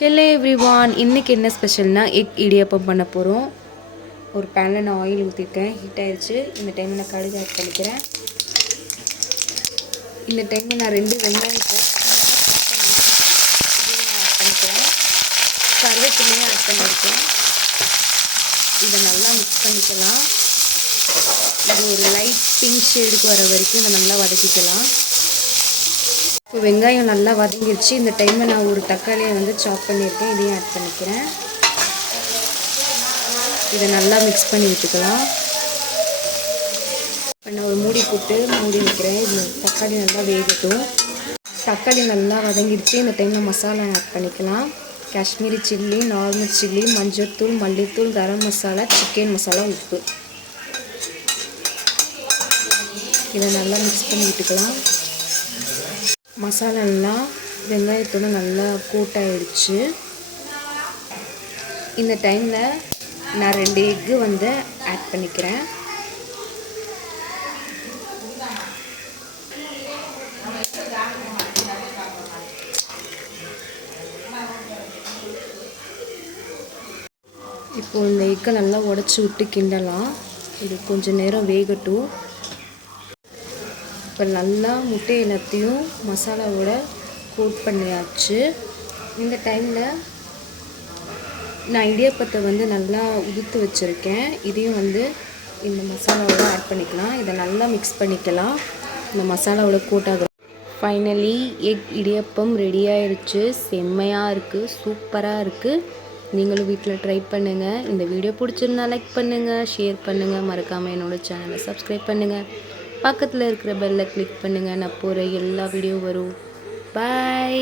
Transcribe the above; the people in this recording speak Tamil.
ஹலோ எவ்ரிவான், இன்றைக்கி என்ன ஸ்பெஷல்னால் எக் இடியாப்பம் பண்ண போகிறோம். ஒரு பேனில் நான் ஆயில் ஊற்றிருக்கேன், ஹீட் ஆயிடுச்சு. இந்த டைமில் நான் கடுகு ஆட் பண்ணிக்கிறேன். இந்த டைமில் நான் 2 வெங்காயத்தை ஆட் பண்ணிக்கிறேன். கருவேப்பிலையும் ஆட் பண்ணியிருக்கேன். இதை நல்லா மிக்ஸ் பண்ணிக்கலாம். இது ஒரு லைட் பிங்க் ஷேடுக்கு வர வரைக்கும் இதை நல்லா வதக்கிக்கலாம். இப்போ வெங்காயம் நல்லா வதங்கிடுச்சு. இந்த டைமில் நான் ஒரு தக்காளியை சாப் பண்ணியிருக்கேன், இதையும் ஆட் பண்ணிக்கிறேன். இதை நல்லா மிக்ஸ் பண்ணி விட்டுக்கலாம். இப்போ நான் ஒரு மூடி வைக்கிறேன். இது தக்காளி நல்லா வேகட்டும். தக்காளி நல்லா வதங்கிடுச்சு. இந்த டைமில் மசாலா ஆட் பண்ணிக்கலாம். காஷ்மீரி சில்லி, நார்மல் சில்லி, மஞ்சள்தூள், மல்லித்தூள், கரம் மசாலா, சிக்கன் மசாலா, உப்பு. இதை நல்லா மிக்ஸ் பண்ணி விட்டுக்கலாம். மசாலாலாம் வெங்காயத்தோடு நல்லா கூட்டாயிடுச்சு. இந்த டைமில் நான் 2 எக்கு ஆட் பண்ணிக்கிறேன். இப்போ இந்த எக்கை நல்லா உடச்சி விட்டு கிண்டலாம். இது கொஞ்சம் நேரம் வேகட்டும். இப்போ நல்லா முட்டை எல்லாத்தையும் மசாலாவோட கோட் பண்ணியாச்சு. இந்த டைமில் நான் இடியாப்பத்தை நல்லா உதுத்து வச்சுருக்கேன். இதையும் இந்த மசாலாவோட ஆட் பண்ணிக்கலாம். இதை நல்லா மிக்ஸ் பண்ணிக்கலாம். இந்த மசாலாவோட கோட் ஆகும். ஃபைனலி எக் இடியாப்பம் ரெடி ஆயிடுச்சு. செம்மையாக இருக்குது, சூப்பராக இருக்குது. நீங்களும் வீட்டில் ட்ரை பண்ணுங்கள். இந்த வீடியோ பிடிச்சிருந்தா லைக் பண்ணுங்கள், ஷேர் பண்ணுங்கள். மறக்காமல் என்னோடய சேனலை சப்ஸ்கிரைப் பண்ணுங்கள். பக்கத்தில் இருக்கிற பெல்லை கிளிக் பண்ணுங்கள். நான் போகிற எல்லா வீடியோ வரும். பாய்.